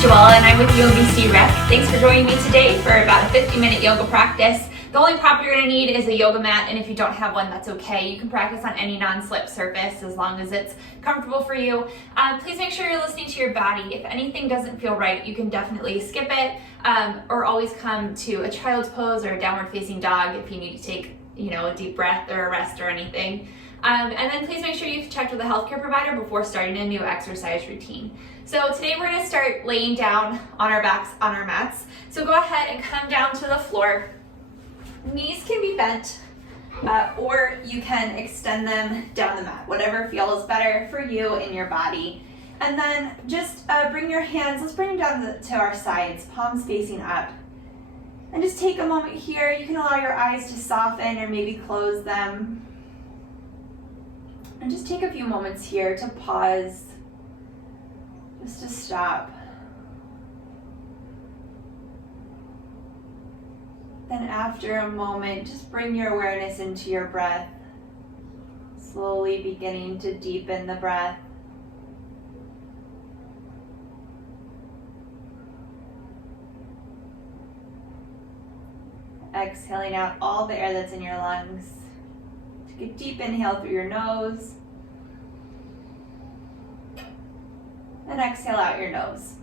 Joella and I'm with UMBC Rec. Thanks for joining me today for about a 50-minute yoga practice. The only prop you're going to need is a yoga mat, and if you don't have one, that's okay. You can practice on any non-slip surface as long as it's comfortable for you. Please make sure you're listening to your body. If anything doesn't feel right, you can definitely skip it, or always come to a child's pose or a downward facing dog if you need to take a deep breath or a rest or anything. And then please make sure you've checked with a healthcare provider before starting a new exercise routine. So today we're going to start laying down on our backs on our mats. So go ahead and come down to the floor. Knees can be bent, or you can extend them down the mat, whatever feels better for you and your body. And then just bring your hands, let's bring them down to our sides, palms facing up. And just take a moment here. You can allow your eyes to soften or maybe close them. And just take a few moments here to pause, just to stop. Then after a moment, just bring your awareness into your breath, slowly beginning to deepen the breath. Exhaling out all the air that's in your lungs. Take a deep inhale through your nose. And exhale out your nose.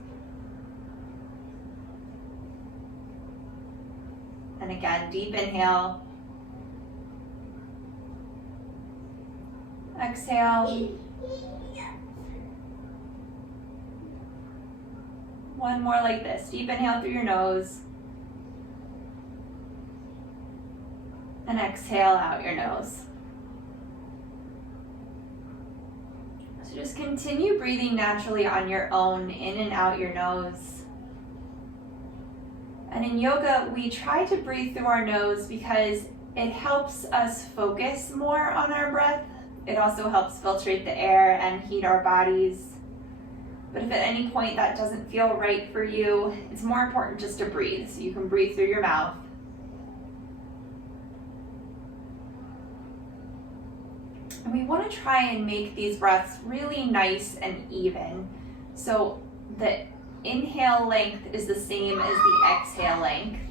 And again, deep inhale. Exhale. One more like this. Deep inhale through your nose. And exhale out your nose. So just continue breathing naturally on your own, in and out your nose. And in yoga, we try to breathe through our nose because it helps us focus more on our breath. It also helps filtrate the air and heat our bodies. But if at any point that doesn't feel right for you, it's more important just to breathe. So you can breathe through your mouth. And we want to try and make these breaths really nice and even. So the inhale length is the same as the exhale length.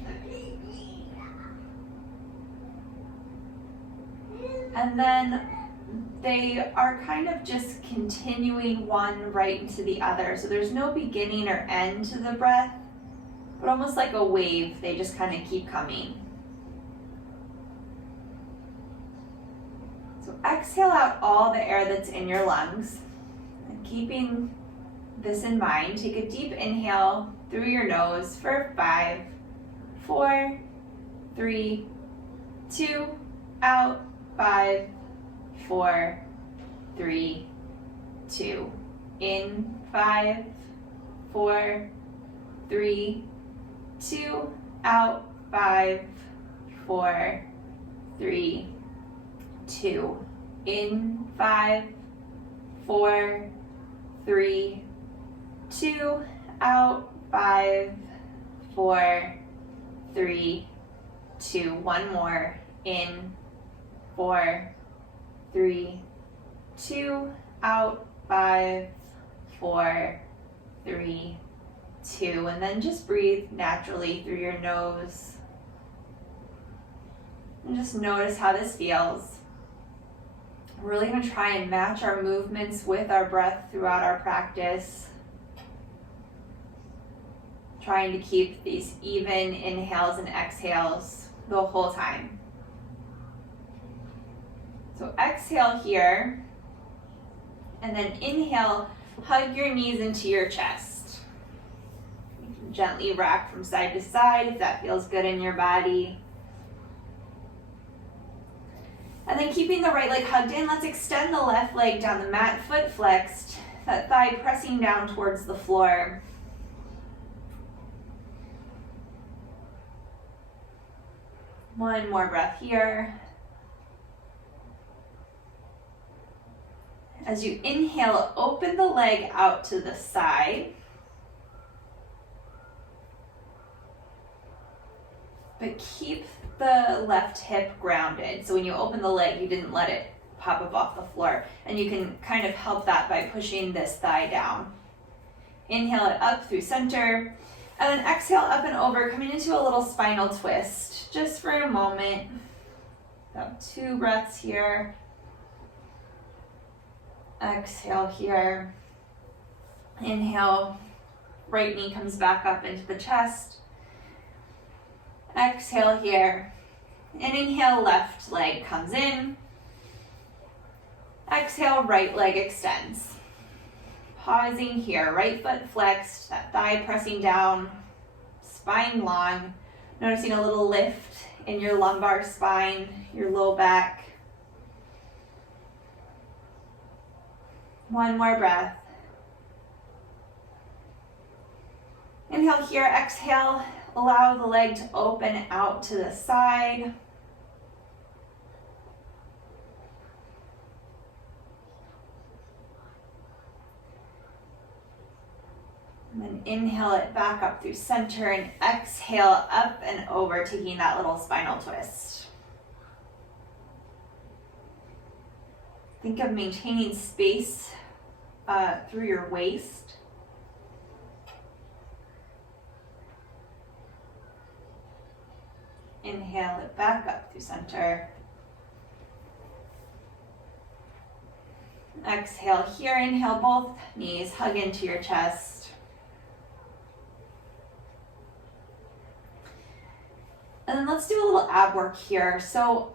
And then they are kind of just continuing one right into the other. So there's no beginning or end to the breath, but almost like a wave, they just kind of keep coming. So exhale out all the air that's in your lungs. And keeping this in mind, take a deep inhale through your nose for 5, 4, 3, 2, out, 5, 4, 3, 2, in, 5, 4, 3, 2, out, 5, 4, 3, 2, in, 5, 4, 3, 2, out, 5, 4, 3, 2. One more. In, 4, 3, 2, out, 5, 4, 3, 2. And then just breathe naturally through your nose. And just notice how this feels. We're really going to try and match our movements with our breath throughout our practice. Trying to keep these even inhales and exhales the whole time. So exhale here, and then inhale, hug your knees into your chest. You can gently rock from side to side if that feels good in your body. And then keeping the right leg hugged in, let's extend the left leg down the mat, foot flexed, that thigh pressing down towards the floor. One more breath here. As you inhale, open the leg out to the side. But keep the left hip grounded. So when you open the leg, you didn't let it pop up off the floor. And you can kind of help that by pushing this thigh down. Inhale it up through center. And then exhale up and over, coming into a little spinal twist, just for a moment. About 2 breaths here. Exhale here. Inhale, right knee comes back up into the chest. Exhale here. And inhale, left leg comes in. Exhale, right leg extends. Pausing here, right foot flexed, that thigh pressing down, spine long. Noticing a little lift in your lumbar spine, your low back. One more breath. Inhale here, exhale, allow the leg to open out to the side. And then inhale it back up through center and exhale up and over, taking that little spinal twist. Think of maintaining space through your waist. Inhale it back up through center. Exhale here, inhale both knees, hug into your chest. And then let's do a little ab work here. So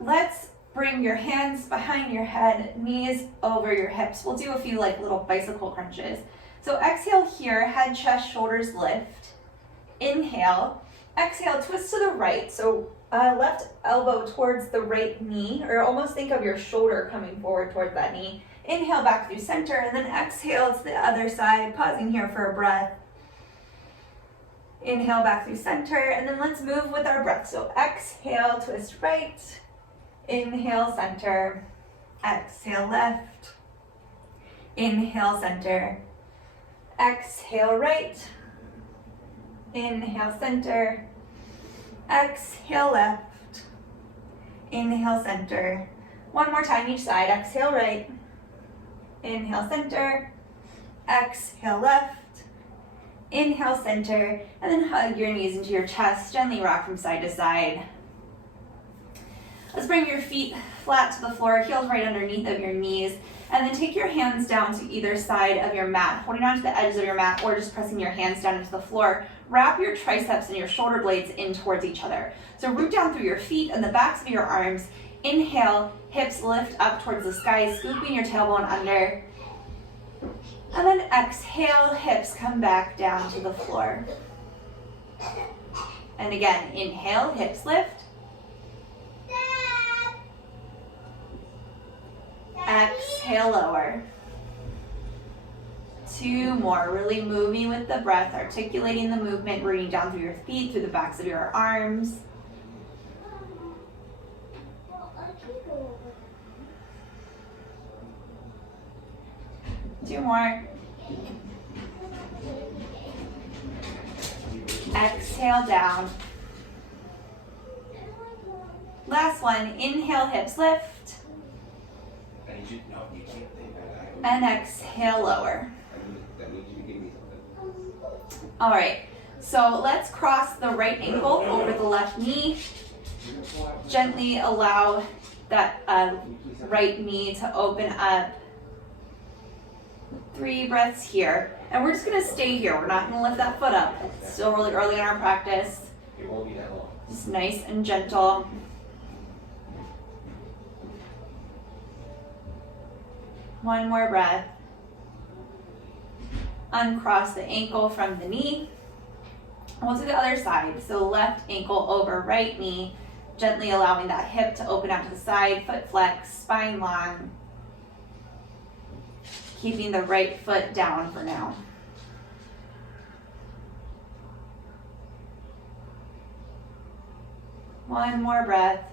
let's bring your hands behind your head, knees over your hips. We'll do a few like little bicycle crunches. So exhale here, head, chest, shoulders lift. Inhale. Exhale, twist to the right. So left elbow towards the right knee, or almost think of your shoulder coming forward towards that knee. Inhale back through center, and then exhale to the other side, pausing here for a breath. Inhale back through center, and then let's move with our breath. So exhale, twist right. Inhale, center. Exhale, left. Inhale, center. Exhale, right. Inhale, center. Exhale, left. Inhale, center. One more time each side. Exhale, right. Inhale, center. Exhale, left. Inhale, center. And then hug your knees into your chest. Gently rock from side to side. Let's bring your feet flat to the floor, heels right underneath of your knees. And then take your hands down to either side of your mat, holding onto the edges of your mat or just pressing your hands down into the floor. Wrap your triceps and your shoulder blades in towards each other. So root down through your feet and the backs of your arms. Inhale, hips lift up towards the sky, scooping your tailbone under. And then exhale, hips come back down to the floor. And again, inhale, hips lift. Exhale, lower. 2 more, really moving with the breath, articulating the movement, rooting down through your feet, through the backs of your arms. Two more. Exhale down. Last one, inhale, hips lift. And exhale, lower. All right, so let's cross the right ankle over the left knee. Gently allow that right knee to open up. 3 breaths here. And we're just gonna stay here. We're not gonna lift that foot up. It's still really early in our practice. Just nice and gentle. One more breath. Uncross the ankle from the knee. We'll do the other side. So left ankle over right knee, gently allowing that hip to open out to the side, foot flex, spine long. Keeping the right foot down for now. One more breath.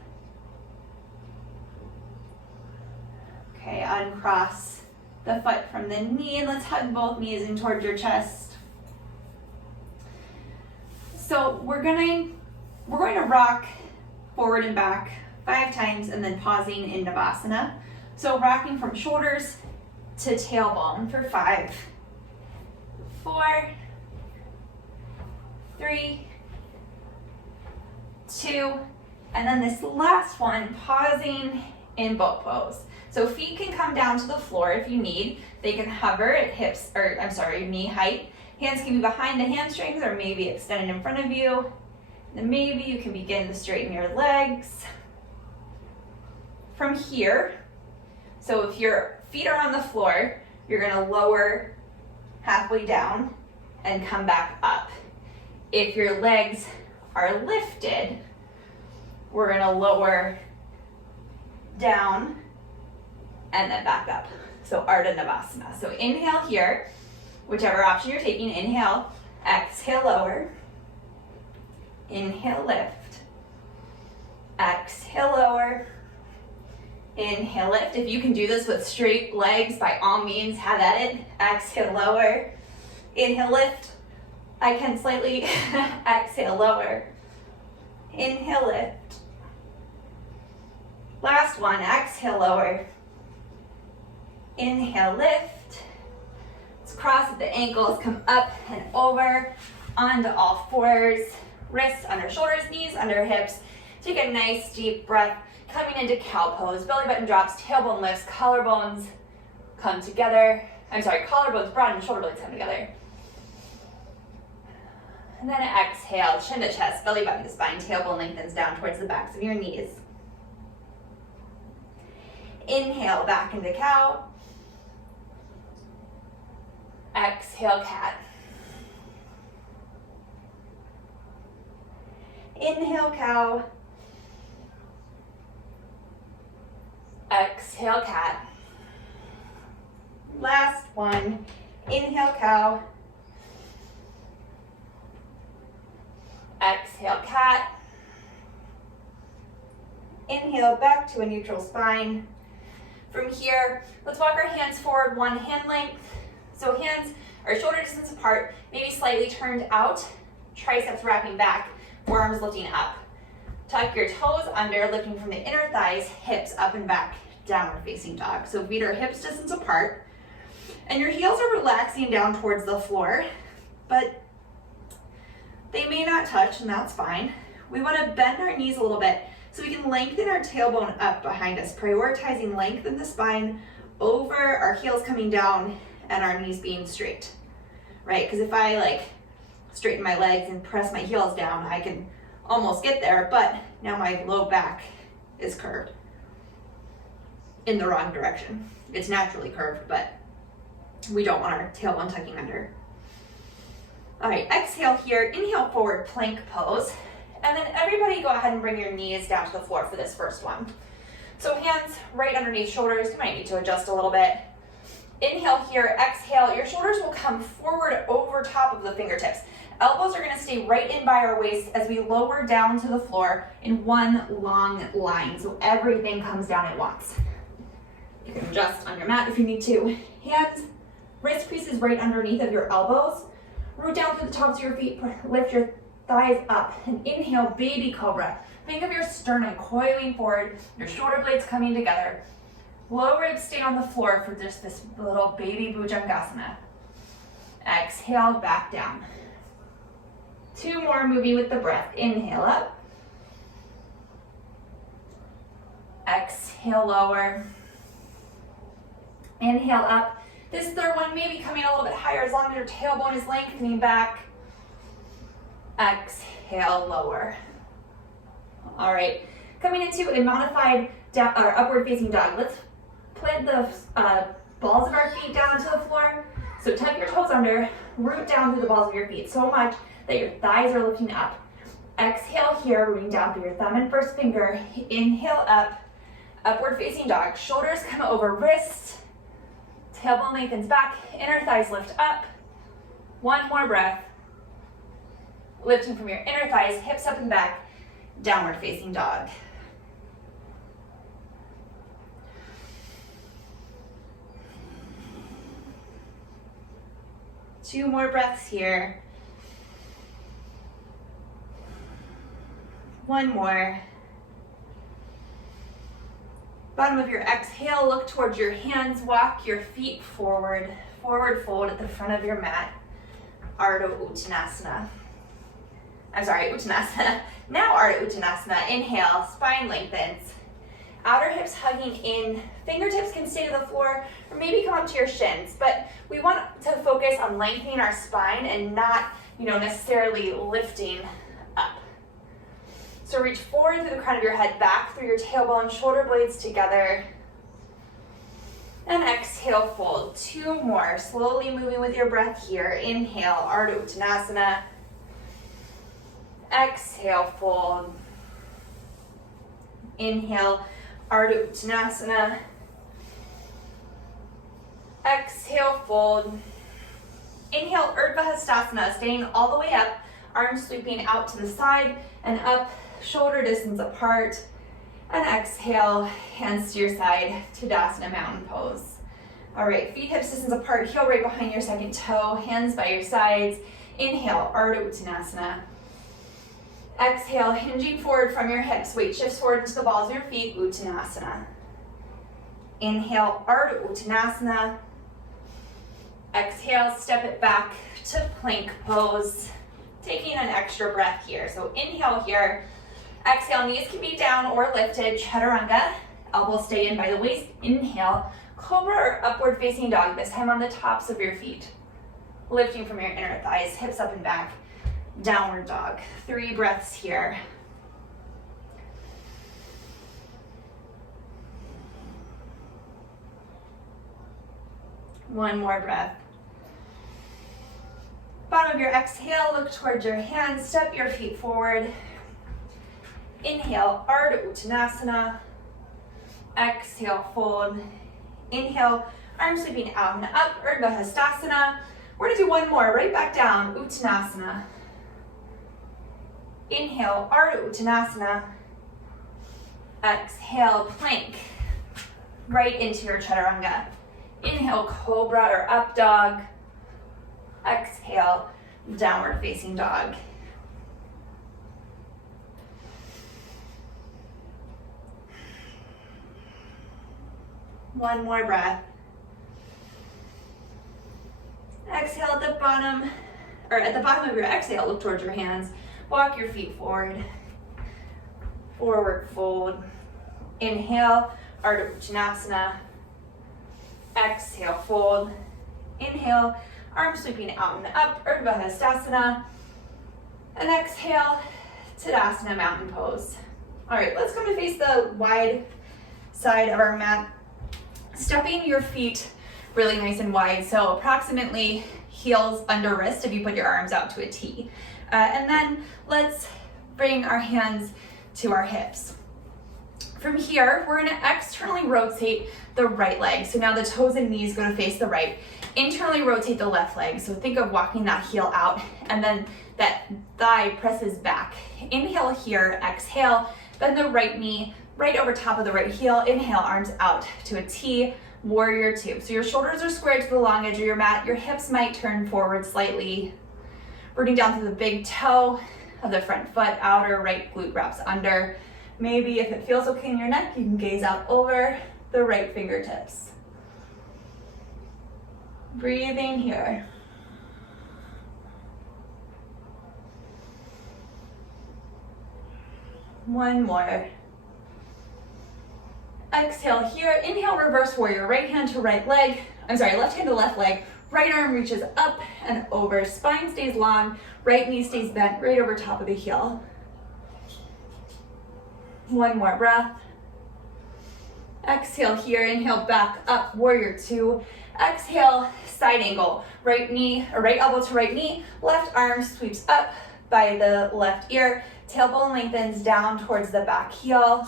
Okay, uncross the foot from the knee and let's hug both knees in towards your chest. So we're going to rock forward and back 5 times and then pausing in Tadasana. So rocking from shoulders to tailbone for 5. 4, 3, 2, and then this last one, pausing in boat pose. So feet can come down to the floor if you need. They can hover at knee height. Hands can be behind the hamstrings or maybe extended in front of you. Then maybe you can begin to straighten your legs. From here, so if your feet are on the floor, you're gonna lower halfway down and come back up. If your legs are lifted, we're gonna lower down and then back up. So Ardha Navasana. So inhale here, whichever option you're taking, inhale, exhale, lower. Inhale, lift. Exhale, lower. Inhale, lift. If you can do this with straight legs, by all means, have at it. Exhale, lower. Inhale, lift. I can slightly. Exhale, lower. Inhale, lift. Last one, exhale, lower. Inhale, lift. Let's cross at the ankles, come up and over, onto all fours. Wrists under shoulders, knees under hips. Take a nice deep breath, coming into cow pose. Belly button drops, tailbone lifts, collarbones come together. Collarbones broaden, shoulder blades come together. And then exhale, chin to chest, belly button to spine, tailbone lengthens down towards the backs of your knees. Inhale, back into cow. Exhale, cat. Inhale, cow. Exhale, cat. Last one. Inhale, cow. Exhale, cat. Inhale, back to a neutral spine. From here, let's walk our hands forward one hand length. So hands are shoulder distance apart, maybe slightly turned out, triceps wrapping back, forearms lifting up. Tuck your toes under, lifting from the inner thighs, hips up and back, downward facing dog. So feet are hips distance apart, and your heels are relaxing down towards the floor, but they may not touch, and that's fine. We want to bend our knees a little bit so we can lengthen our tailbone up behind us, prioritizing length in the spine over our heels coming down and our knees being straight, right? Because if I straighten my legs and press my heels down, I can almost get there, but now my low back is curved in the wrong direction. It's naturally curved, but we don't want our tailbone tucking under. All right, exhale here, inhale, forward plank pose. And then everybody go ahead and bring your knees down to the floor for this first one. So hands right underneath shoulders. You might need to adjust a little bit. Inhale here, exhale. Your shoulders will come forward over top of the fingertips. Elbows are gonna stay right in by our waist as we lower down to the floor in one long line. So everything comes down at once. You can adjust on your mat if you need to. Hands, wrist creases right underneath of your elbows. Root down through the tops of your feet, lift your thighs up, and inhale, baby cobra. Think of your sternum coiling forward, your shoulder blades coming together. Low ribs stay on the floor for just this little baby bhujangasana. Exhale, back down. 2 more, moving with the breath. Inhale up. Exhale, lower. Inhale up. This third one may be coming a little bit higher as long as your tailbone is lengthening back. Exhale, lower. All right, coming into a modified upward facing dog. Let's plant the balls of our feet down to the floor. So tuck your toes under, root down through the balls of your feet so much that your thighs are lifting up. Exhale here, rooting down through your thumb and first finger. Inhale up, upward facing dog. Shoulders come over wrists. Tailbone lengthens back, inner thighs lift up. 1 more breath. Lifting from your inner thighs, hips up and back, downward facing dog. Two more breaths here. 1 more. Bottom of your exhale, look towards your hands, walk your feet forward, forward fold at the front of your mat. Ardha Uttanasana. Uttanasana. Now Ardha Uttanasana. Inhale, spine lengthens. Outer hips hugging in. Fingertips can stay to the floor or maybe come up to your shins, but we want to focus on lengthening our spine and not, necessarily lifting up. So reach forward through the crown of your head, back through your tailbone, shoulder blades together. And exhale, fold. 2 more. Slowly moving with your breath here. Inhale, Ardha Uttanasana. Exhale, fold. Inhale, Ardha Uttanasana. Exhale, fold. Inhale, Urdhva Hastasana, staying all the way up, arms sweeping out to the side and up, shoulder distance apart. And exhale, hands to your side, Tadasana, mountain pose. All right, feet hips distance apart, heel right behind your second toe, hands by your sides. Inhale, Ardha Uttanasana. Exhale, hinging forward from your hips, weight shifts forward into the balls of your feet, Uttanasana. Inhale, Ardha Uttanasana. Exhale, step it back to plank pose. Taking an extra breath here. So inhale here. Exhale, knees can be down or lifted. Chaturanga, elbows stay in by the waist. Inhale, cobra or upward facing dog, this time on the tops of your feet. Lifting from your inner thighs, hips up and back. Downward dog. 3 breaths here. One more breath. Bottom of your exhale, look towards your hands, step your feet forward. Inhale, Ardha Uttanasana. Exhale, fold. Inhale, arms sweeping out and up, Urdhva Hastasana. We're gonna do one more, right back down, Uttanasana. Inhale, Ardha Uttanasana. Exhale, plank, right into your chaturanga. Inhale, cobra or up dog. Exhale, downward facing dog. One more breath. Exhale at the bottom of your exhale, look towards your hands. Walk your feet forward. Forward fold. Inhale, Ardha Uttanasana. Exhale, fold. Inhale, arms sweeping out and up, Urdhva Hastasana. And exhale, Tadasana, mountain pose. All right, let's come to face the wide side of our mat. Stepping your feet really nice and wide, so approximately heels under wrist if you put your arms out to a T. And then let's bring our hands to our hips. From here, we're gonna externally rotate the right leg. So now the toes and knees go to face the right. Internally rotate the left leg. So think of walking that heel out and then that thigh presses back. Inhale here, exhale, bend the right knee right over top of the right heel. Inhale, arms out to a T, warrior 2. So your shoulders are squared to the long edge of your mat. Your hips might turn forward slightly. Rooting down to the big toe of the front foot, outer right glute wraps under. Maybe if it feels okay in your neck, you can gaze out over the right fingertips. Breathing here. One more. Exhale here. Inhale, reverse warrior. Right hand to right leg. Left hand to left leg. Right arm reaches up and over. Spine stays long. Right knee stays bent right over top of the heel. One more breath. Exhale here. Inhale, back up, warrior 2. Exhale, side angle. Right elbow to right knee. Left arm sweeps up by the left ear. Tailbone lengthens down towards the back heel.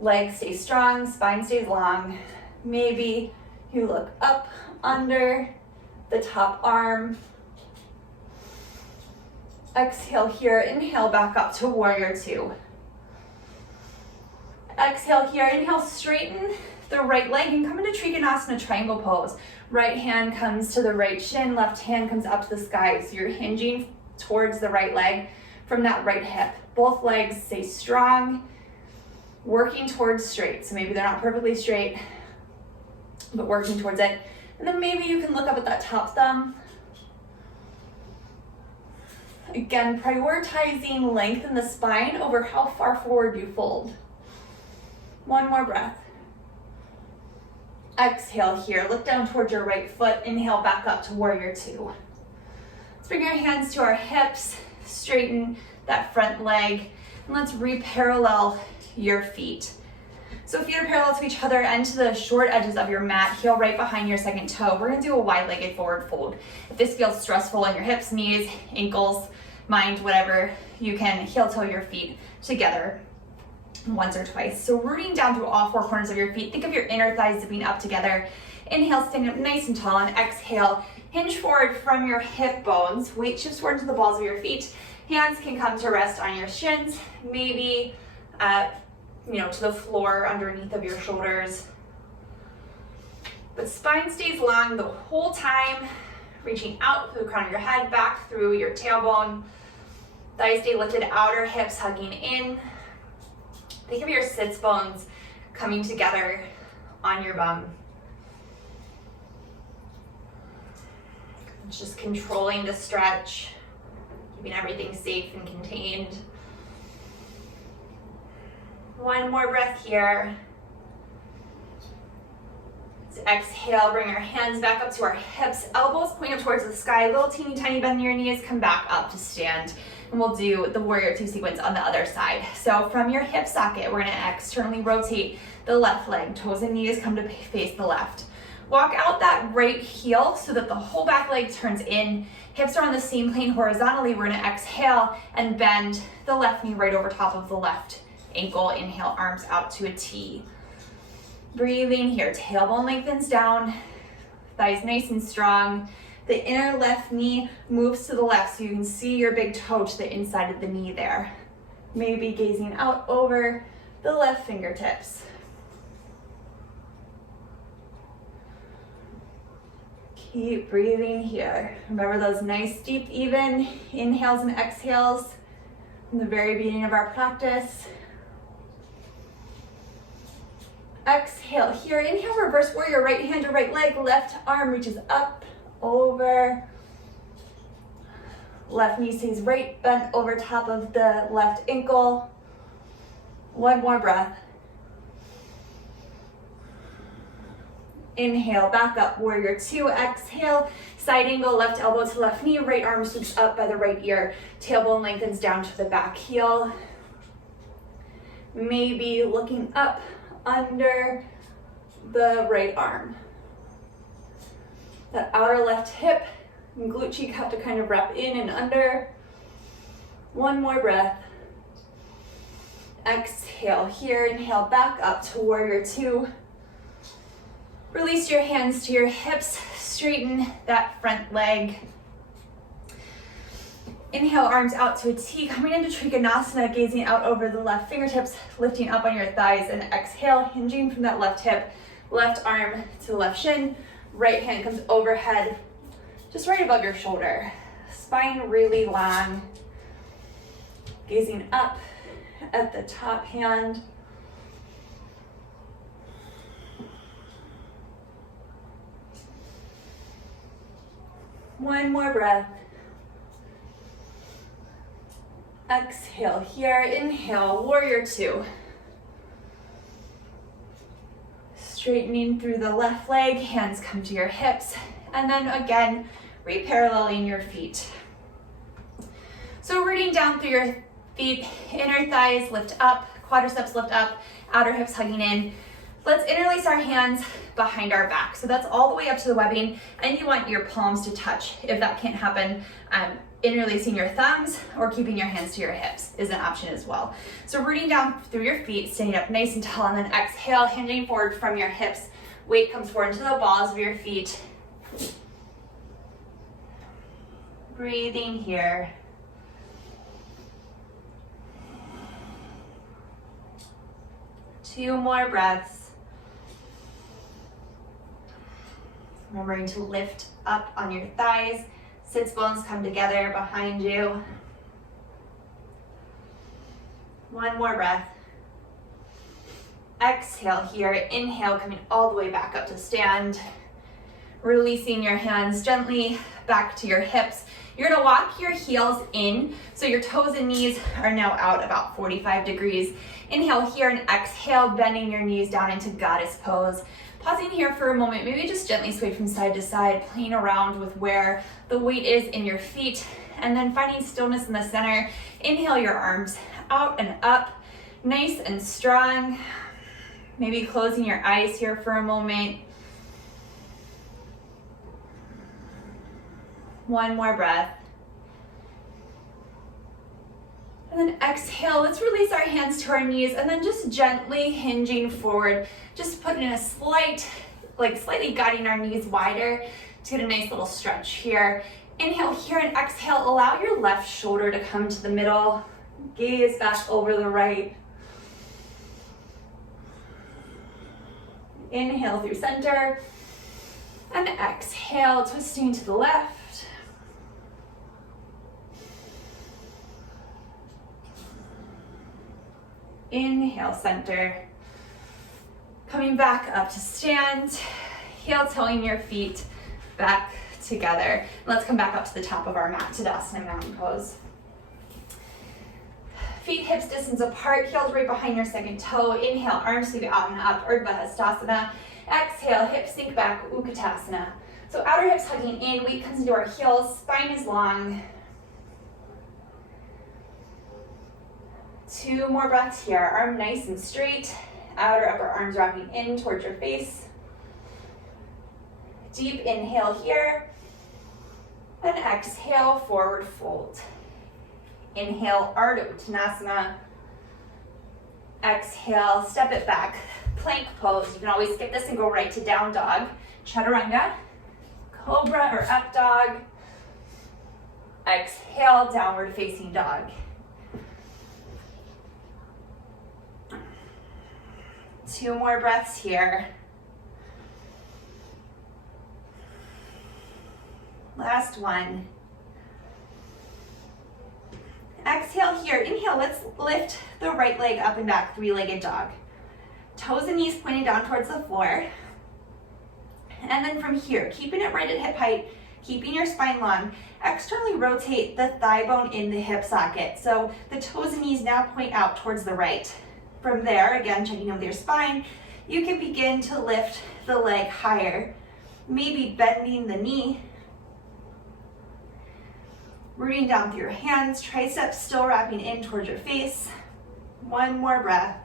Legs stay strong, spine stays long. Maybe you look up under the top arm. Exhale here. Inhale, back up to warrior 2. Exhale here, inhale, straighten the right leg and come into Trikonasana, triangle pose. Right hand comes to the right shin, left hand comes up to the sky. So you're hinging towards the right leg from that right hip. Both legs stay strong, working towards straight. So maybe they're not perfectly straight, but working towards it. And then maybe you can look up at that top thumb Again, prioritizing length in the spine over how far forward you fold. One more breath. Exhale here, look down towards your right foot. Inhale back up to warrior two. Let's bring our hands to our hips, straighten that front leg, and let's re-parallel your feet. So feet are parallel to each other and to the short edges of your mat, heel right behind your second toe. We're gonna do a wide-legged forward fold. If this feels stressful in your hips, knees, ankles, mind, whatever, you can heel toe your feet together once or twice. So rooting down through all four corners of your feet. Think of your inner thighs zipping up together. Inhale, stand up nice and tall, and exhale, hinge forward from your hip bones. Weight shifts forward to the balls of your feet. Hands can come to rest on your shins, maybe to the floor underneath of your shoulders. But spine stays long the whole time, reaching out through the crown of your head, back through your tailbone. Thighs stay lifted, outer hips hugging in. Think of your sits bones coming together on your bum. Just controlling the stretch, keeping everything safe and contained. One more breath here. Let's exhale, bring our hands back up to our hips, elbows point up towards the sky, little teeny tiny bend in your knees, come back up to stand. And we'll do the warrior two sequence on the other side. So from your hip socket, we're gonna externally rotate the left leg, toes and knees come to face the left. Walk out that right heel so that the whole back leg turns in. Hips are on the same plane horizontally. We're gonna exhale and bend the left knee right over top of the left ankle. Inhale, arms out to a T. Breathing here, tailbone lengthens down, thighs nice and strong. The inner left knee moves to the left so you can see your big toe to the inside of the knee there. Maybe gazing out over the left fingertips. Keep breathing here. Remember those nice, deep, even inhales and exhales from the very beginning of our practice. Exhale here. Inhale, reverse warrior, right hand to right leg, left arm reaches up, over. Left knee stays right, bent over top of the left ankle. One more breath. Inhale, back up, warrior two. Exhale, side angle, left elbow to left knee, right arm swoops up by the right ear. Tailbone lengthens down to the back heel. Maybe looking up under the right arm. That outer left hip and glute cheek have to kind of wrap in and under. One more breath. Exhale here, inhale back up to warrior two. Release your hands to your hips, straighten that front leg. Inhale, arms out to a T, coming into Trikonasana, gazing out over the left fingertips, lifting up on your thighs, and exhale, hinging from that left hip, left arm to the left shin, right hand comes overhead, just right above your shoulder. Spine really long, gazing up at the top hand. One more breath. Exhale here, inhale, warrior two. Straightening through the left leg, hands come to your hips, and then again, re-paralleling your feet. So rooting down through your feet, inner thighs lift up, quadriceps lift up, outer hips hugging in. Let's interlace our hands behind our back. So that's all the way up to the webbing, and you want your palms to touch. If that can't happen, interlacing your thumbs or keeping your hands to your hips is an option as well. So rooting down through your feet, standing up nice and tall, and then exhale, hinging forward from your hips. Weight comes forward into the balls of your feet. Breathing here. Two more breaths. Remembering to lift up on your thighs. Sits bones come together behind you. One more breath. Exhale here. Inhale, coming all the way back up to stand. Releasing your hands gently back to your hips. You're gonna walk your heels in, so your toes and knees are now out about 45 degrees. Inhale here and exhale, bending your knees down into goddess pose. Pausing here for a moment, maybe just gently sway from side to side, playing around with where the weight is in your feet, and then finding stillness in the center. Inhale your arms out and up, nice and strong. Maybe closing your eyes here for a moment. One more breath. And then exhale, let's release our hands to our knees and then just gently hinging forward. Just putting a slightly guiding our knees wider to get a nice little stretch here. Inhale here and exhale, allow your left shoulder to come to the middle. Gaze back over the right. Inhale through center. And exhale, twisting to the left. Inhale, center. Coming back up to stand. Heel toeing your feet back together. Let's come back up to the top of our mat, Tadasana mountain pose. Feet hips distance apart, heels right behind your second toe. Inhale, arms sweep out and up, Urdhva Hastasana. Exhale, hips sink back, Utkatasana. So outer hips hugging in, weight comes into our heels, spine is long. 2 more breaths here, arm nice and straight. Outer upper arms wrapping in towards your face. Deep inhale here. And exhale, forward fold. Inhale, Ardha Uttanasana. Exhale, step it back. Plank pose. You can always skip this and go right to down dog. Chaturanga. Cobra or up dog. Exhale, downward facing dog. 2 more breaths here. Last one. Exhale here. Inhale, let's lift the right leg up and back, 3-legged dog. Toes and knees pointing down towards the floor. And then from here, keeping it right at hip height, keeping your spine long, externally rotate the thigh bone in the hip socket. So the toes and knees now point out towards the right. From there, again, checking in with your spine, you can begin to lift the leg higher, maybe bending the knee, rooting down through your hands, triceps still wrapping in towards your face. 1 more breath.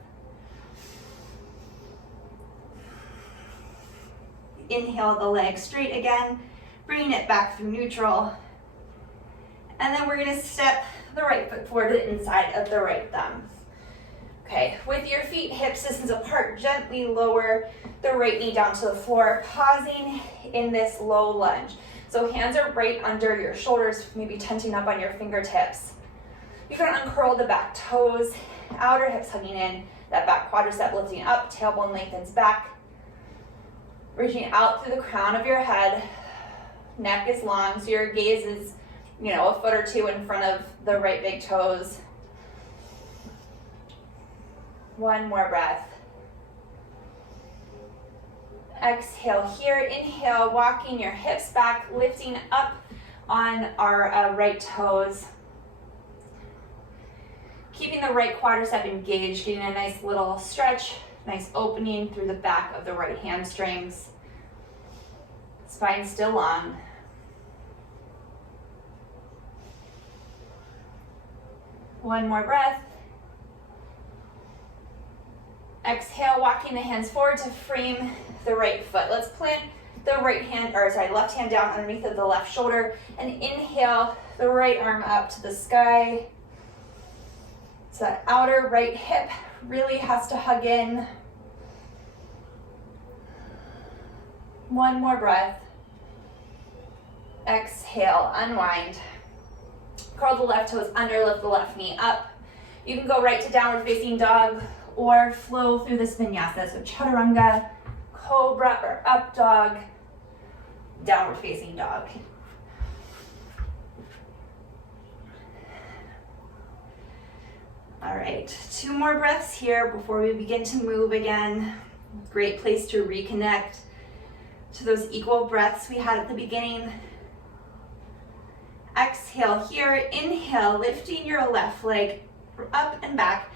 Inhale the leg straight again, bringing it back through neutral. And then we're gonna step the right foot forward to the inside of the right thumb. Okay, with your feet hips distance apart, gently lower the right knee down to the floor, pausing in this low lunge. So hands are right under your shoulders, maybe tenting up on your fingertips. You can uncurl the back toes, outer hips hugging in, that back quadricep lifting up, tailbone lengthens back. Reaching out through the crown of your head, neck is long, so your gaze is, a foot or 2 in front of the right big toes. 1 more breath. Exhale here, inhale, walking your hips back, lifting up on our right toes. Keeping the right quadricep engaged, getting a nice little stretch, nice opening through the back of the right hamstrings. Spine still long. One more breath. Exhale, walking the hands forward to frame the right foot. Let's plant the left hand down underneath of the left shoulder and inhale the right arm up to the sky. So that outer right hip really has to hug in. 1 more breath. Exhale, unwind. Curl the left toes under, lift the left knee up. You can go right to downward facing dog or flow through this vinyasa. So chaturanga, cobra or up dog, downward facing dog. All right, 2 more breaths here before we begin to move again. Great place to reconnect to those equal breaths we had at the beginning. Exhale here, inhale, lifting your left leg up and back,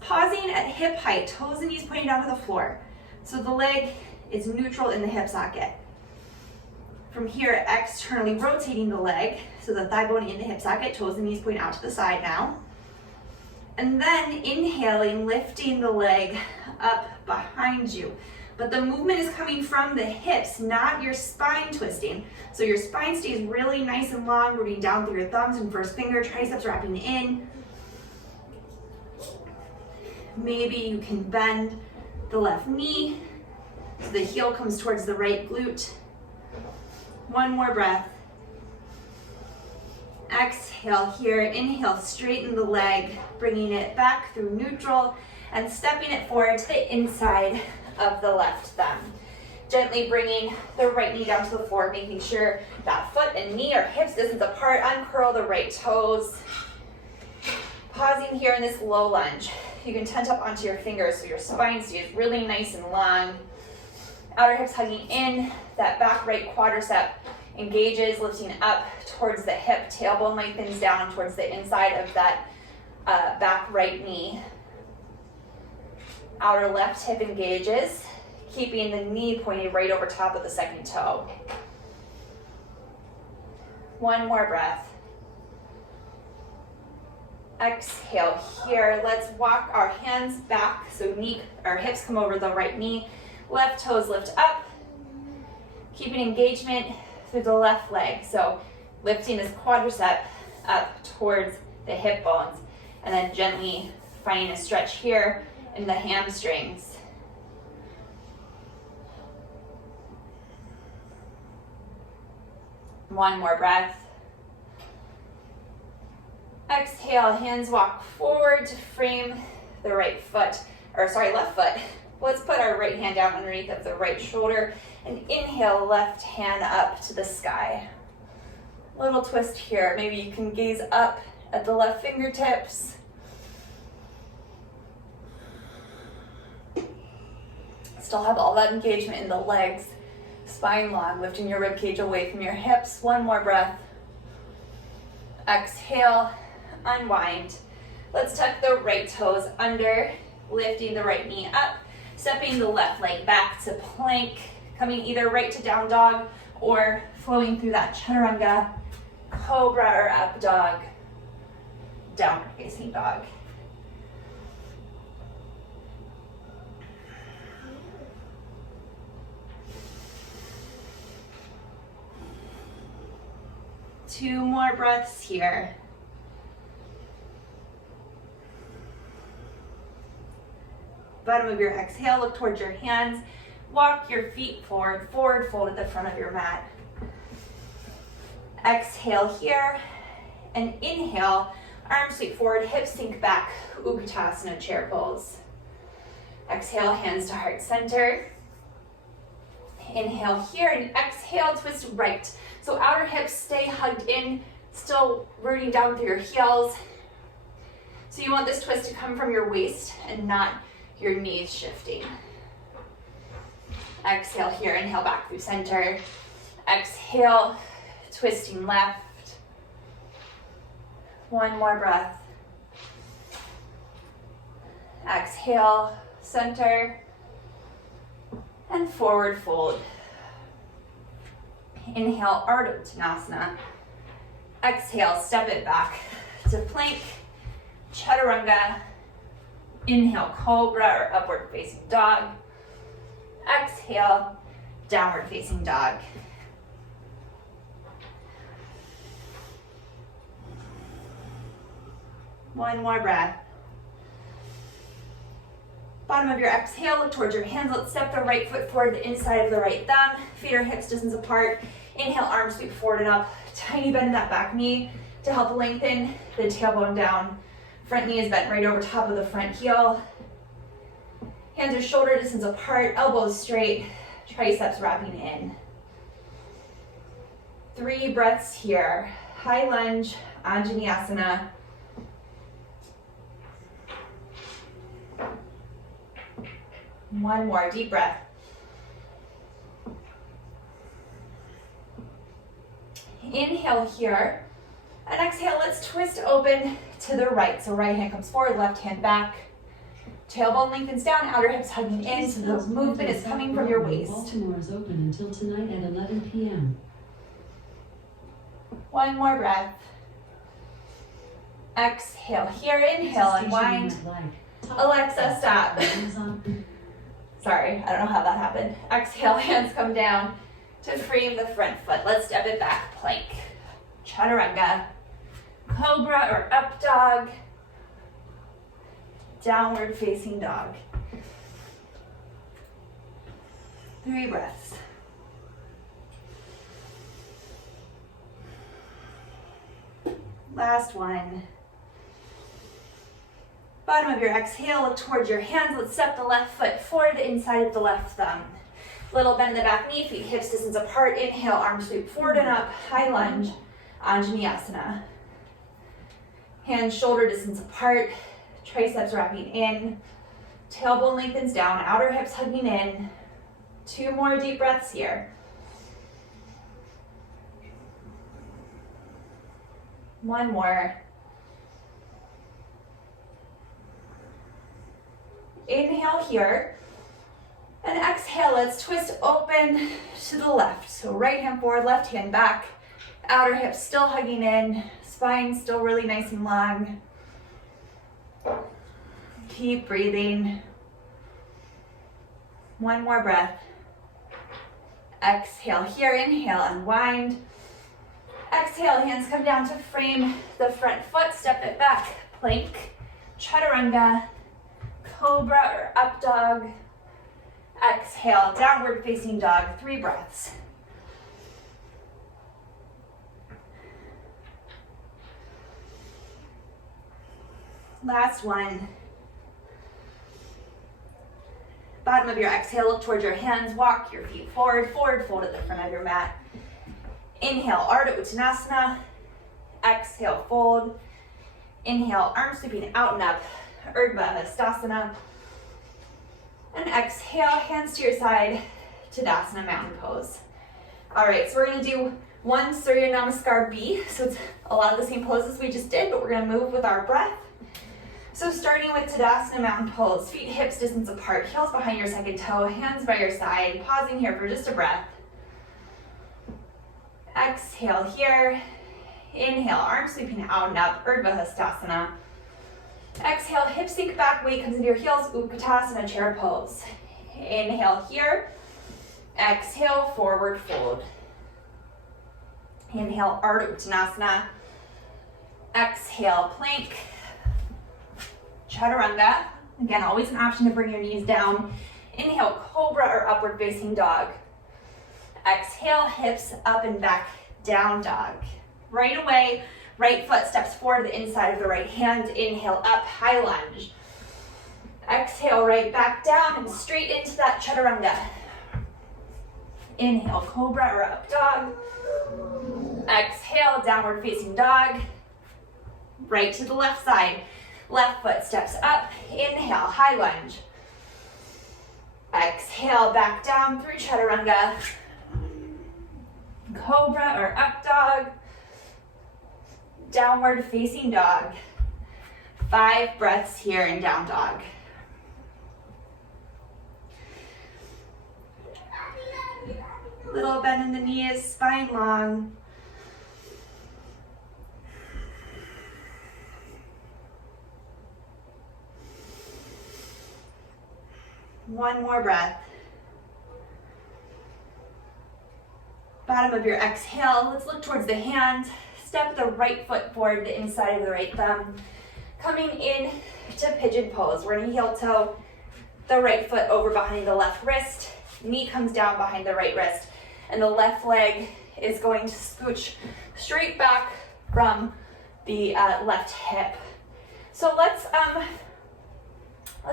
pausing at hip height, toes and knees pointing down to the floor. So the leg is neutral in the hip socket. From here, externally rotating the leg, so the thigh bone in the hip socket, toes and knees point out to the side now. And then inhaling, lifting the leg up behind you. But the movement is coming from the hips, not your spine twisting. So your spine stays really nice and long, rooting down through your thumbs and first finger, triceps wrapping in. Maybe you can bend the left knee so the heel comes towards the right glute. One more breath. Exhale here, inhale, straighten the leg, bringing it back through neutral and stepping it forward to the inside of the left thumb. Gently bringing the right knee down to the floor, making sure that foot and knee or hips distance apart, uncurl the right toes. Pausing here in this low lunge. You can tent up onto your fingers so your spine stays really nice and long. Outer hips hugging in, that back right quadricep engages, lifting up towards the hip, tailbone lengthens down towards the inside of that back right knee. Outer left hip engages, keeping the knee pointed right over top of the second toe. One more breath. Exhale here. Let's walk our hands back so our hips come over the right knee. Left toes lift up, keeping engagement through the left leg. So lifting this quadricep up towards the hip bones, and then gently finding a stretch here in the hamstrings. One more breath. Exhale, hands walk forward to frame the left foot. Let's put our right hand down underneath of the right shoulder and inhale, left hand up to the sky. Little twist here. Maybe you can gaze up at the left fingertips. Still have all that engagement in the legs. Spine long, lifting your rib cage away from your hips. One more breath. Exhale, unwind. Let's tuck the right toes under, lifting the right knee up, stepping the left leg back to plank, coming either right to down dog or flowing through that chaturanga, cobra or up dog, downward facing dog. Two more breaths here. Bottom of your exhale, look towards your hands. Walk your feet forward, forward fold at the front of your mat. Exhale here, and inhale, arms sweep forward, hips sink back, Utkatasana chair pose. Exhale, hands to heart center. Inhale here, and exhale, twist right. So outer hips stay hugged in, still rooting down through your heels. So you want this twist to come from your waist and not your knees shifting. Exhale here, inhale back through center. Exhale, twisting left. One more breath. Exhale, center, and forward fold. Inhale, Ardha Uttanasana. Exhale, step it back to plank, chaturanga. Inhale, cobra or upward facing dog. Exhale, downward facing dog. One more breath. Bottom of your exhale, look towards your hands. Let's step the right foot forward, the inside of the right thumb. Feet or hips distance apart. Inhale, arms sweep forward and up. Tiny bend in that back knee to help lengthen the tailbone down. Front knee is bent right over top of the front heel. Hands are shoulder distance apart, elbows straight, triceps wrapping in. 3 breaths here. High lunge, Anjaneyasana. One more deep breath. Inhale here. And exhale, let's twist open to the right. So right hand comes forward, left hand back. Tailbone lengthens down, outer hips hugging in, so the movement is coming from your waist. Baltimore is open until tonight at 11 p.m. One more breath. Exhale here, inhale, unwind. Alexa, stop. Sorry, I don't know how that happened. Exhale, hands come down to frame the front foot. Let's step it back, plank. Chaturanga, cobra or up dog, downward facing dog. 3 breaths. Last one. Bottom of your exhale, look towards your hands. Let's step the left foot forward, the inside of the left thumb. Little bend in the back knee, feet hips distance apart. Inhale, arms sweep forward and up, high lunge, Anjaneyasana. Hands shoulder distance apart, triceps wrapping in, tailbone lengthens down, outer hips hugging in. 2 more deep breaths here. 1 more. Inhale here. And exhale, let's twist open to the left. So right hand forward, left hand back. Outer hips still hugging in. Spine still really nice and long. Keep breathing. 1 more breath. Exhale here, inhale, unwind. Exhale, hands come down to frame the front foot, step it back. Plank, chaturanga, cobra or up dog. Exhale, downward facing dog, 3 breaths. Last one. Bottom of your exhale, look towards your hands, walk your feet forward, forward fold at the front of your mat. Inhale, Ardha Uttanasana. Exhale, fold. Inhale, arms sweeping out and up, Urdhva Hastasana. And exhale, hands to your side, Tadasana, mountain pose. All right, so we're gonna do 1 Surya Namaskar B. So it's a lot of the same poses we just did, but we're gonna move with our breath. So starting with Tadasana, mountain pose, feet hips distance apart, heels behind your second toe, hands by your side, pausing here for just a breath. Exhale here, inhale, arms sweeping out and up, Urdhva Hastasana. Exhale, hips sink back, weight comes into your heels, Utkatasana, chair pose. Inhale here, exhale, forward fold. Inhale, Ardha Uttanasana. Exhale, plank, chaturanga. Again, always an option to bring your knees down. Inhale, cobra or upward facing dog. Exhale, hips up and back, down dog. Right away, right foot steps forward to the inside of the right hand. Inhale, up, high lunge. Exhale, right back down and straight into that chaturanga. Inhale, cobra or up dog. Exhale, downward facing dog. Right to the left side. Left foot steps up. Inhale, high lunge. Exhale, back down through chaturanga. Cobra or up dog. Downward facing dog. 5 breaths here in down dog. Little bend in the knees, spine long. One more breath. Bottom of your exhale, let's look towards the hand. Step the right foot forward, the inside of the right thumb. Coming in to pigeon pose. We're gonna heel toe the right foot over behind the left wrist. Knee comes down behind the right wrist. And the left leg is going to scooch straight back from the left hip. So let's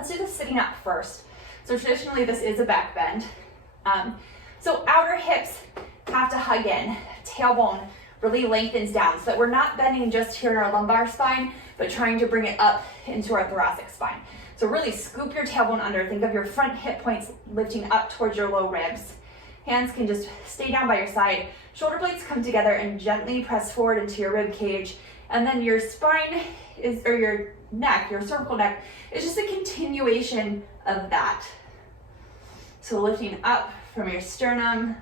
do this sitting up first. So traditionally this is a back bend. So outer hips have to hug in, tailbone really lengthens down so that we're not bending just here in our lumbar spine, but trying to bring it up into our thoracic spine. So really scoop your tailbone under, think of your front hip points lifting up towards your low ribs. Hands can just stay down by your side. Shoulder blades come together and gently press forward into your rib cage. And then your spine is, or your neck, your cervical neck, is just a continuation of that. So lifting up from your sternum,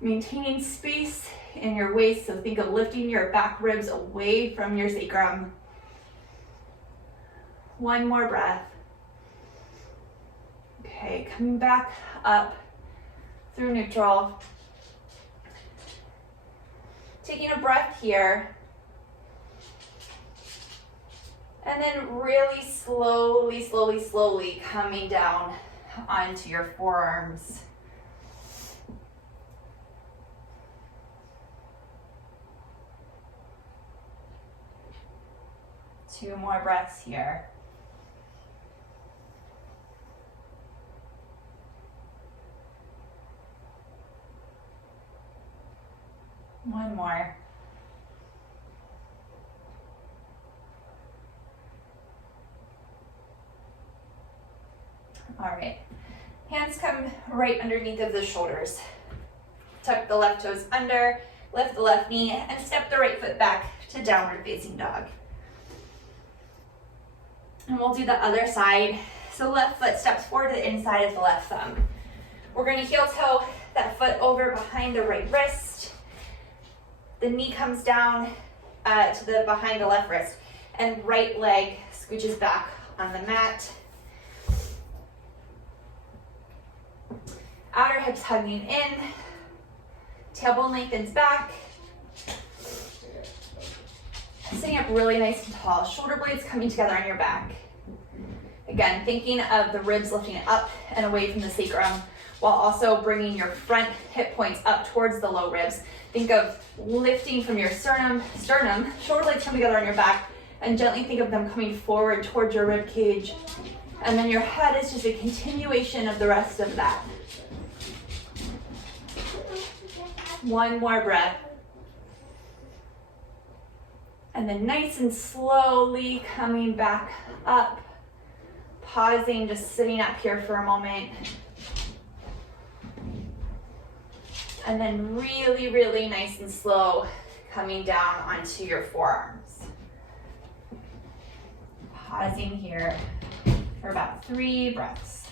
maintaining space in your waist. So think of lifting your back ribs away from your sacrum. One more breath. Okay, coming back up through neutral. Taking a breath here. And then really slowly coming down onto your forearms. Two more breaths here. One more. All right. Hands come right underneath of the shoulders. Tuck the left toes under, lift the left knee, and step the right foot back to downward facing dog. And we'll do the other side. So left foot steps forward to the inside of the left thumb. We're going to heel toe that foot over behind the right wrist. The knee comes down to the behind the left wrist, and right leg scooches back on the mat. Outer hips hugging in, tailbone lengthens back. Sitting up really nice and tall, shoulder blades coming together on your back. Again, thinking of the ribs lifting up and away from the sacrum, while also bringing your front hip points up towards the low ribs. Think of lifting from your sternum, shoulder blades come together on your back, and gently think of them coming forward towards your rib cage. And then your head is just a continuation of the rest of that. One more breath. And then nice and slowly coming back up. Pausing, just sitting up here for a moment. And then really nice and slow coming down onto your forearms. Pausing here for about 3 breaths.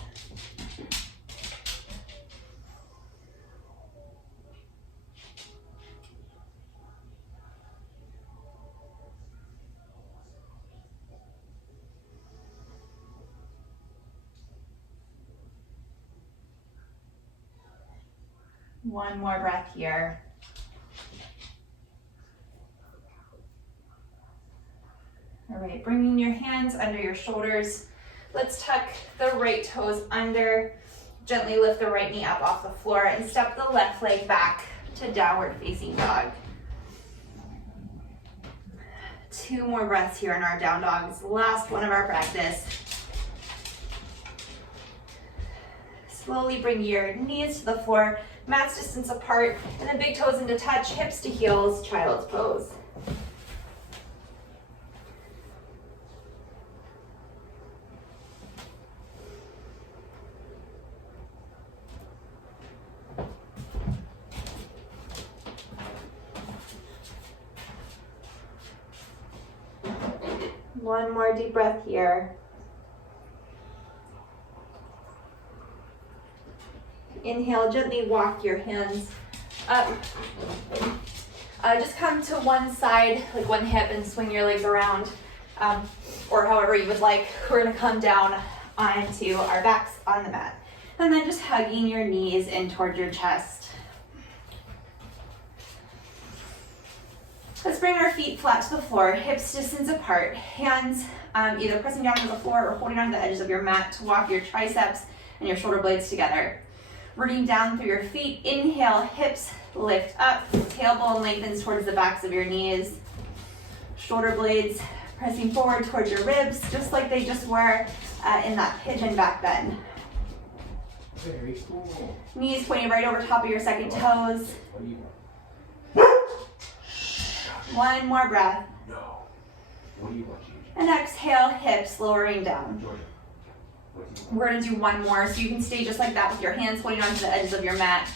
One more breath here. All right, bringing your hands under your shoulders. Let's tuck the right toes under. Gently lift the right knee up off the floor and step the left leg back to downward facing dog. 2 more breaths here in our down dogs. Last one of our practice. Slowly bring your knees to the floor, mats distance apart, and then big toes into touch, hips to heels, child's pose. One more deep breath here. Inhale, gently walk your hands up. Just come to one side, like one hip, and swing your legs around, or however you would like. We're gonna come down onto our backs on the mat. And then just hugging your knees in towards your chest. Let's bring our feet flat to the floor, hips distance apart, hands either pressing down to the floor or holding on to the edges of your mat to walk your triceps and your shoulder blades together. Rooting down through your feet, inhale, hips lift up, tailbone lengthens towards the backs of your knees. Shoulder blades pressing forward towards your ribs, just like they just were in that pigeon back bend. Very cool. Knees pointing right over top of your second toes. One more breath. No. What do you want, Gigi? And exhale, hips lowering down. Georgia, what do We're gonna do one more, so you can stay just like that with your hands holding onto the edges of your mat,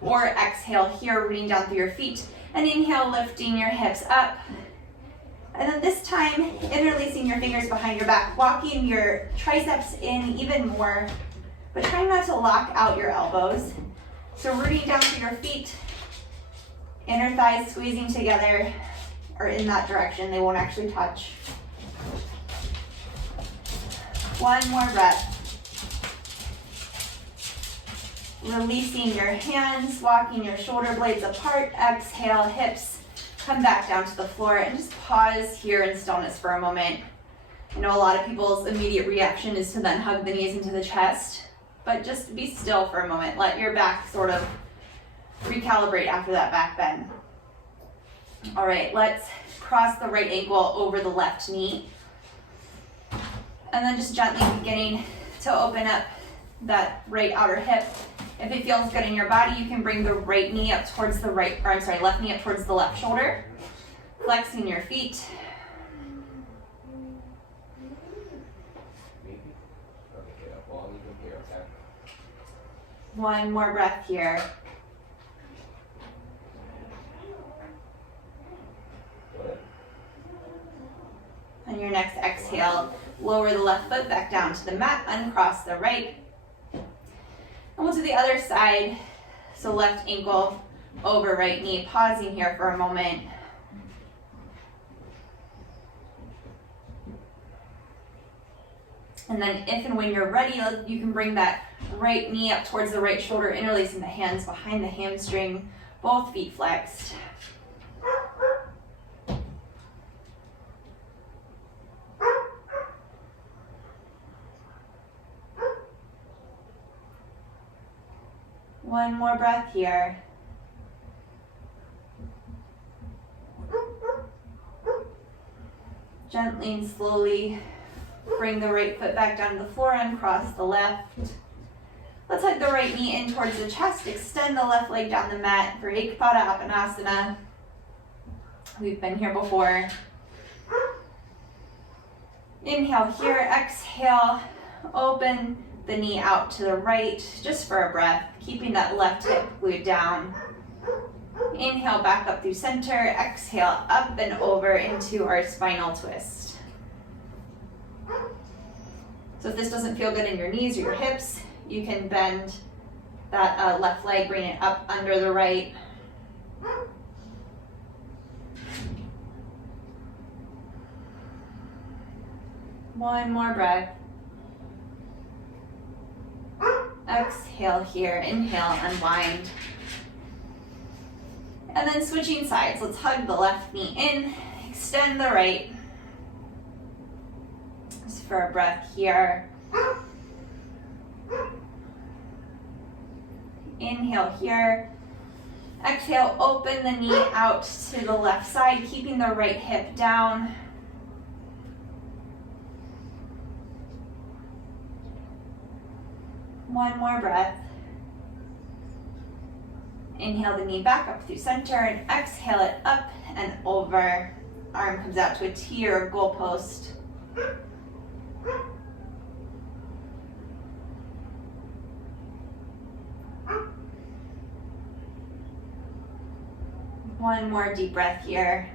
or exhale here, rooting down through your feet, and inhale, lifting your hips up. And then this time, interlacing your fingers behind your back, walking your triceps in even more, but trying not to lock out your elbows. So rooting down through your feet, inner thighs squeezing together, or in that direction, they won't actually touch. One more breath. Releasing your hands, walking your shoulder blades apart. Exhale, hips come back down to the floor, and just pause here in stillness for a moment. I know a lot of people's immediate reaction is to then hug the knees into the chest, but just be still for a moment. Let your back sort of recalibrate after that back bend. All right, let's cross the right ankle over the left knee. And then just gently beginning to open up that right outer hip. If it feels good in your body, you can bring the right knee up towards the left knee up towards the left shoulder. Flexing your feet. One more breath here. On your next exhale, lower the left foot back down to the mat, uncross the right. And we'll do the other side. So left ankle over right knee, pausing here for a moment. And then if and when you're ready, you can bring that right knee up towards the right shoulder, interlacing the hands behind the hamstring, both feet flexed. One more breath here. Gently and slowly bring the right foot back down to the floor and cross the left. Let's hug the right knee in towards the chest. Extend the left leg down the mat for Ekpada Apanasana. We've been here before. Inhale here, exhale, open the knee out to the right, just for a breath, keeping that left hip glued down. Inhale back up through center, exhale up and over into our spinal twist. So if this doesn't feel good in your knees or your hips, you can bend that left leg, bring it up under the right. One more breath. Exhale here, inhale, unwind. And then switching sides, let's hug the left knee in, extend the right. Just for a breath here. Inhale here. Exhale, open the knee out to the left side, keeping the right hip down. One more breath. Inhale the knee back up through center and exhale it up and over. Arm comes out to a T or a goalpost. One more deep breath here.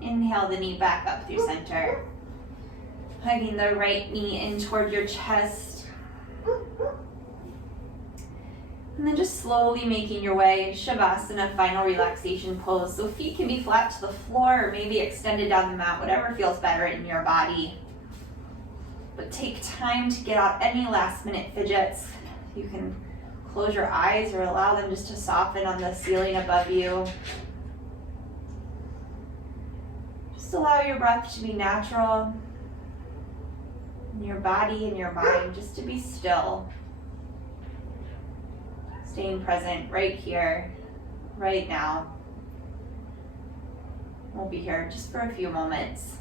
Inhale the knee back up through center. Hugging the right knee in toward your chest. And then just slowly making your way into Shavasana, final relaxation pose. So feet can be flat to the floor or maybe extended down the mat, whatever feels better in your body. But take time to get out any last minute fidgets. You can close your eyes or allow them just to soften on the ceiling above you. Just allow your breath to be natural. And your body and your mind just to be still. Staying present right here, right now. We'll be here just for a few moments.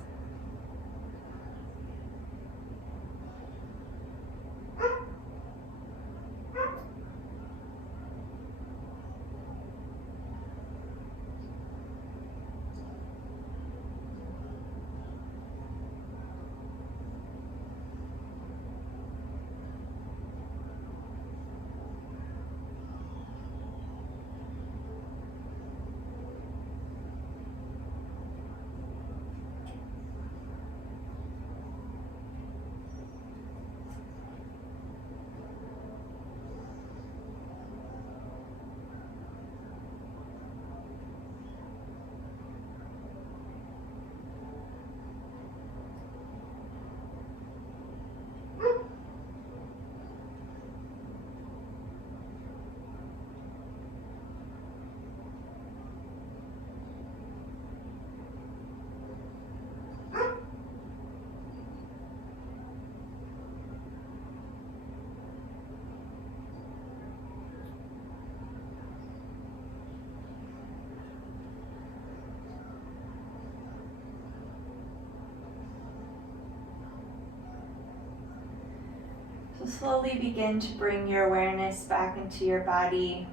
So slowly begin to bring your awareness back into your body,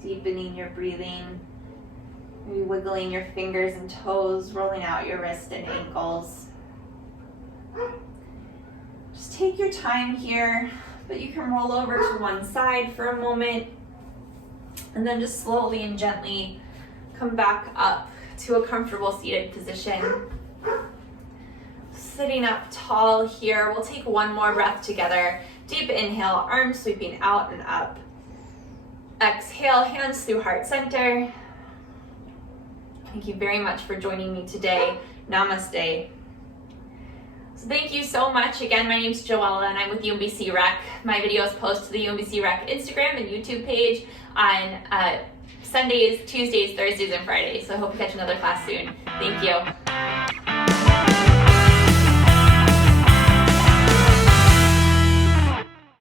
deepening your breathing, maybe wiggling your fingers and toes, rolling out your wrists and ankles. Just take your time here, but you can roll over to one side for a moment and then just slowly and gently come back up to a comfortable seated position. Sitting up tall here, we'll take one more breath together. Deep inhale, arms sweeping out and up. Exhale, hands through heart center. Thank you very much for joining me today. Namaste. So thank you so much. Again, my name is Joella and I'm with UMBC Rec. My videos post to the UMBC Rec Instagram and YouTube page on Sundays, Tuesdays, Thursdays, and Fridays. So I hope you catch another class soon. Thank you.